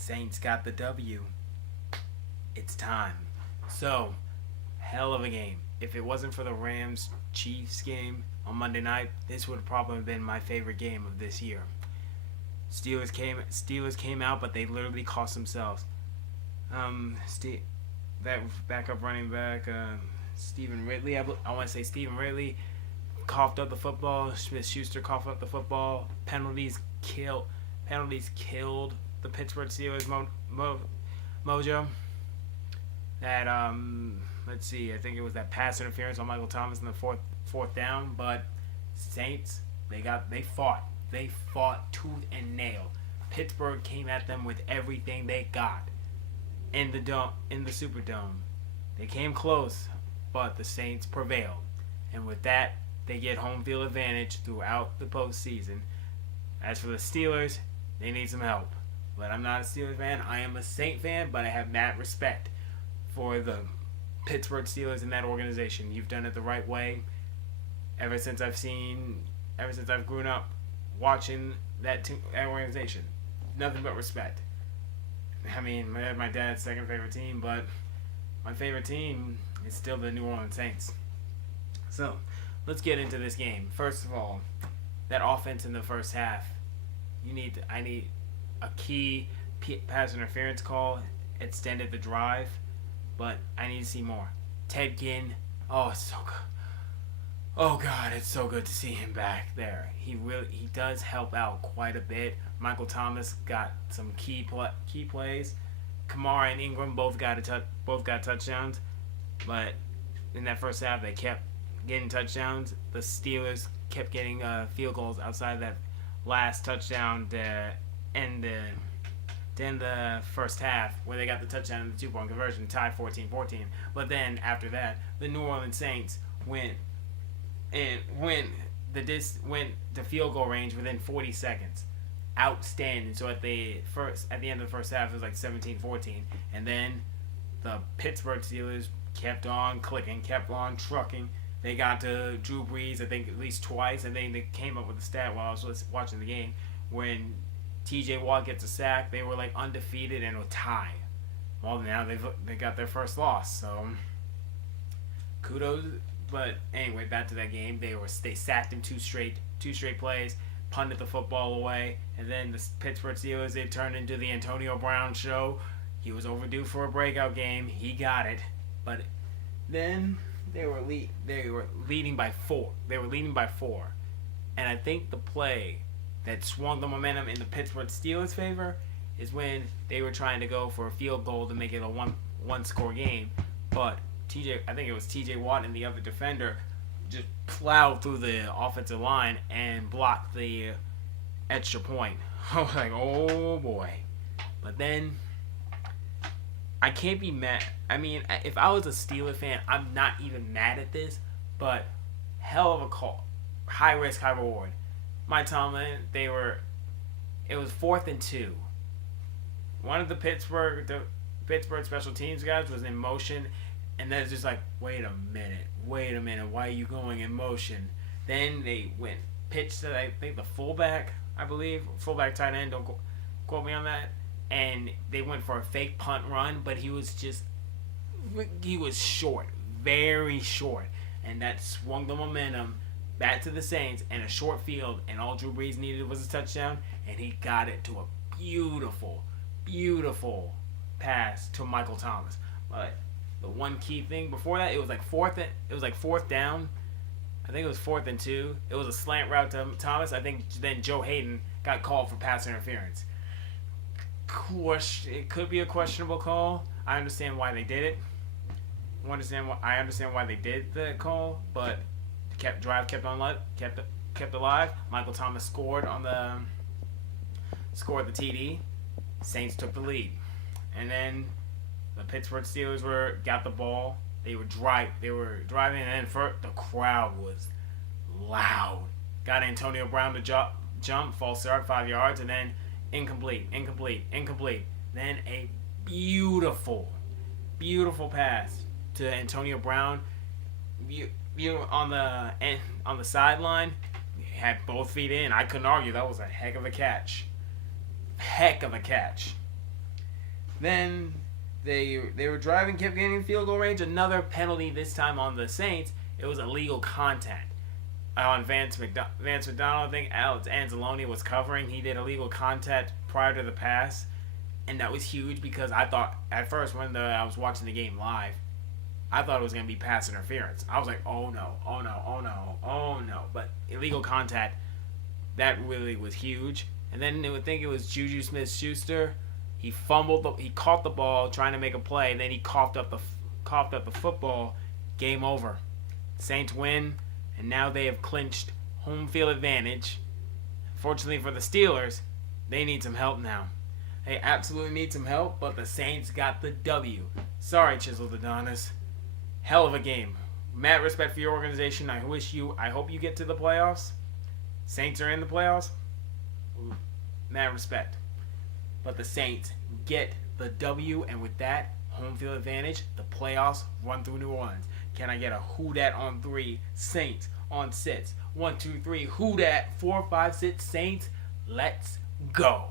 Saints got the W. It's time. So, hell of a game. If it wasn't for the Rams Chiefs game on Monday night, this would have probably been my favorite game of this year. Steelers came out, but they literally cost themselves. That backup running back, Stephen Ridley. I want to say Stephen Ridley coughed up the football. Smith-Schuster coughed up the football. Penalties killed the Pittsburgh Steelers mojo. That let's see, I think it was that pass interference on Michael Thomas in the fourth down. But Saints, they fought tooth and nail. Pittsburgh came at them with everything they got in the Superdome. They came close, but the Saints prevailed, and with that, they get home field advantage throughout the postseason. As for the Steelers, they need some help. But I'm not a Steelers fan. I am a Saint fan, but I have mad respect for the Pittsburgh Steelers in that organization. You've done it the right way. Ever since I've grown up watching that organization, nothing but respect. I mean, my dad's second favorite team, but my favorite team is still the New Orleans Saints. So, let's get into this game. First of all, that offense in the first half, I need a key pass interference call, extended the drive, but I need to see more. Ted Ginn, it's so good. Oh God, it's so good to see him back there. He does help out quite a bit. Michael Thomas got some key plays. Kamara and Ingram both got touchdowns, but in that first half they kept getting touchdowns. The Steelers kept getting field goals outside that last touchdown to end the first half, where they got the touchdown and the 2-point conversion, tied 14-14. But then after that, the New Orleans Saints went the field goal range within 40 seconds. Outstanding. So at the end of the first half, it was like 17-14, and then the Pittsburgh Steelers kept on clicking, kept on trucking. They got to Drew Brees, I think, at least twice, and then they came up with a stat while I was watching the game. When T.J. Watt gets a sack, they were like undefeated and a tie. Well, now they got their first loss, so kudos. But anyway, back to that game. They sacked him two straight plays, punted the football away, and then the Pittsburgh Steelers, they turned into the Antonio Brown show. He was overdue for a breakout game. He got it, but then they were leading by 4. And I think the play that swung the momentum in the Pittsburgh Steelers' favor is when they were trying to go for a field goal to make it a one-score game, but I think it was T.J. Watt and the other defender just plowed through the offensive line and blocked the extra point. I was like, oh boy. But then, I can't be mad. I mean, if I was a Steelers fan, I'm not even mad at this, but hell of a call. High risk, high reward. Mike Tomlin, it was 4th and 2. One of the Pittsburgh special teams guys was in motion, and then it's just like, wait a minute, why are you going in motion? Then they went pitch to, I think, the fullback tight end, don't quote me on that, and they went for a fake punt run, but he was short, very short, and that swung the momentum back to the Saints in a short field, and all Drew Brees needed was a touchdown, and he got it to a beautiful, beautiful pass to Michael Thomas. But the one key thing before that, it was like fourth down. I think it was 4th and 2. It was a slant route to Thomas. I think then Joe Hayden got called for pass interference. It could be a questionable call. I understand why they did it. I understand why they did the call, but kept alive. Michael Thomas scored the TD. Saints took the lead, and then the Pittsburgh Steelers got the ball. They were driving, and then the crowd was loud. Got Antonio Brown to jump, false start, 5 yards, and then incomplete. Then a beautiful pass to Antonio Brown. On the sideline, had both feet in. I couldn't argue. That was a heck of a catch. Then they were driving, kept getting in field goal range. Another penalty, this time on the Saints. It was illegal contact on Vance McDonald. I think Alex Anzalone was covering. He did illegal contact prior to the pass, and that was huge because I thought at first when I was watching the game live, I thought it was going to be pass interference. I was like, oh no, oh no, oh no, oh no. But illegal contact, that really was huge. And then they would think it was Juju Smith-Schuster. He fumbled. He caught the ball trying to make a play, and then he coughed up the football. Game over. Saints win, and now they have clinched home field advantage. Fortunately for the Steelers, they need some help now. They absolutely need some help, but the Saints got the W. Sorry, Chiseled Adonis. Hell of a game. Mad respect for your organization. I hope you get to the playoffs. Saints are in the playoffs. Ooh, mad respect. But the Saints get the W, and with that home field advantage, the playoffs run through New Orleans. Can I get a who dat on 3? Saints on 6. 1, 2, 3. Who dat? 4, 5, 6. Saints. Let's go.